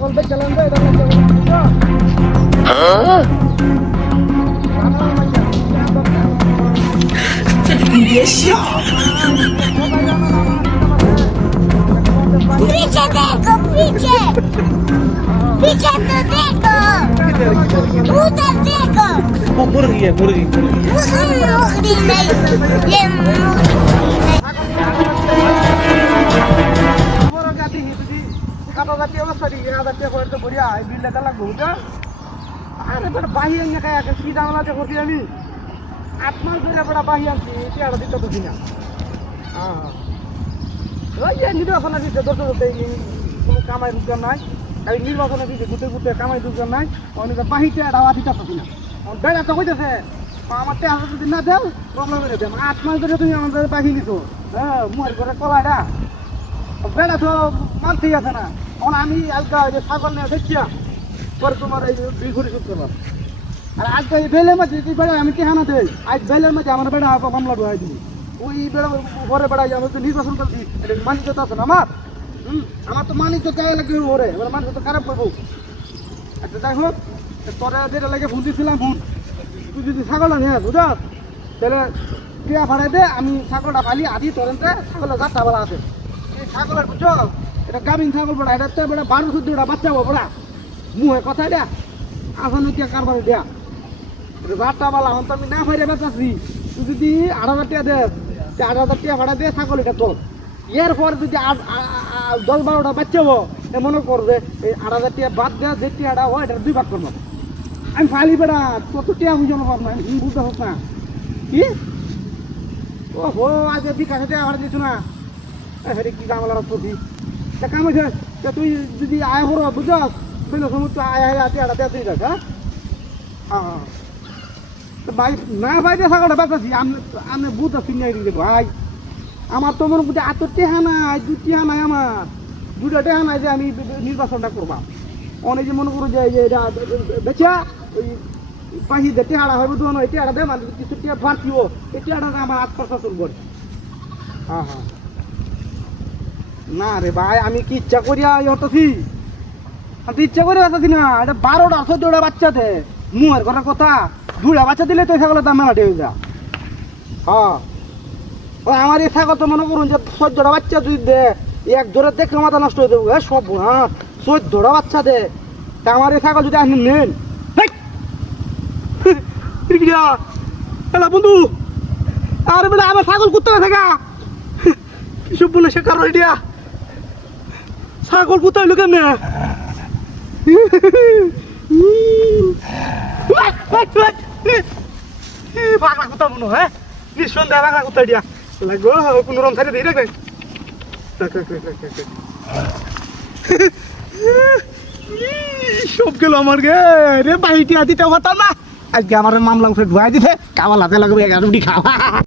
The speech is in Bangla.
ছাগল বেচালাম রে এটা লাগে पीछे देखो पीछे पीछे तो देखो उधर देखो मुर्गी है मुर्गी मुर्गी नहीं ये मुर्गी বড় গাতি হিদি কাটো গাতি অবস্থা দি গাতি করে তো বড়িয়া এই বিলটা লাগবো বুঝা আরে বড় বাহি এনে কায়া কি দামলাতে করছি আমি 8 মাস ধরে বড় বাহি আনছি এটা দিতে তো দিনা হ্যাঁ ওই যে নির্বাচনে দিতে দরকার কোনো কামাই রোজগার নাই এই নির্বাচনে দিতে গুতে গুতে কামাই রোজগার নাই অনেক বাহিতে ডাওয়া দিতে তো দিনা বেড়া তো কইতেছে আমার তে হাজার যদি না দেও প্রবলেম হয়ে যাবে 8 মাস ধরে তুমি আমাদের বাহি নিছো হ্যাঁ মুয়ের করে কলাইডা বেড়া তো মানতেই আছে না এখন আমি আজকে যে ছাগল নিয়ে দেখিয়া পরে তোমার এই বিঘুরি শুট করবো আর আজকে এই বেলের মাঝে যদি বেড়া আমি কে হানা দেই আজ বেলের মাঝে আমার বেড়া মামলা ঢুকাই দিবি ওই বেড়া ঘরে বেড়াই আমি তো নির্বাচন করছি এটা মানিত তো আছে না আমার তো মানিত গায়ে লাগে ওরে এবার মানিত তো খারাপ করবো আচ্ছা যাই হোক তোরা যেটা লাগে ফোন দিয়েছিলাম ফোন তুই যদি ছাগলটা নিয়ে বুঝা তাহলে টিয়া ভাড়াই দে আমি ছাগলটা ফালি আদি তোরেন্তে ছাগলের 4টা বেলা আছে এই ছাগলের বুঝছো এটা গাভিন ছাগল বড়া এটা তো বেড়া 12-14টা বাচ্চা হবো বড়া মুহে কথাই দেয়া আসলে টিয়া কারবারে দেয়া এটা 4টা বেলা এখন তো আমি না ফাইরে বেচাচ্ছি তুই যদি 8,000 টাকা দে 8,000 টাকা ভাড়া দিয়ে ছাগল এটা তোর এরপর যদি 10-12টা বাচ্চা হবো মনে কর যে এই 8,000 টাকা বাদ দেওয়া যে টিয়াটা হয় এটা 2 ভাগ করবো আমি ফালি বেড়া কত টিয়া বুঝে পারবো না আমি বুঝতে হোক না কি ও হো আজ বিকাশে টাকা ভাড়া দিচ্ছ না হেরে কি কামলার প্রতি তা কাম হয়েছে তুই যদি আয় হর বুঝস বেলো সমুদ্র আয় আয় আছে আড়াতে আছে হ্যাঁ হ্যাঁ ভাই না ভাই যে ছাগলটা বেচাছি আমি বুঝ আছি নাই দিলে ভাই আমার তো মনে করছি এত টেহা নাই 2 টেহা নাই আমার 2টা টেহা নাই যে আমি নির্বাচনটা করবা অনেক যে মনে করো যে এটা বেচা ওই পাহি যে টেহাটা হবে তো নয় টেহাটা দে মানে কিছু টেহা বাড়তিও এই টেহাটা আমার 8% চলবে হ্যাঁ হ্যাঁ না রে ভাই আমি কি ইচ্ছা করিয়া হতেছি আমি তো ইচ্ছা করে বেচাছি না এটা 12টা 14টা বাচ্চা দে মুয়ের ঘরের কথা 2টা বাচ্চা দিলে তো ছাগলের দাম মেলা ঢেউ যা হ্যাঁ ও আমার এই ছাগল তো মনে করুন যে 14টা বাচ্চা যদি দে এক জোরে দেখে মাথা নষ্ট হয়ে দেবো হ্যাঁ সব হ্যাঁ 14টা বাচ্চা দে তা আমার এই ছাগল যদি আপনি নেন বন্ধু আরে বেলা আমার ছাগল কুত্তা থাকা কিসব বলে সে কারণ এটা ছাগল কুত্তা হইল কেন বাঘা কুত্তা মনে হ্যাঁ নিঃসন্দেহে বাঘা কুত্তা দিয়া লাগো কোনো রম সাইডে দিয়ে রাখবেন সব গেল আমার গে রে বাহিটি আদিতে হতাম না আজকে আমার মামলা উঠে ঢুয়াই দিতে কামাল হাতে লাগবে 11 খাওয়া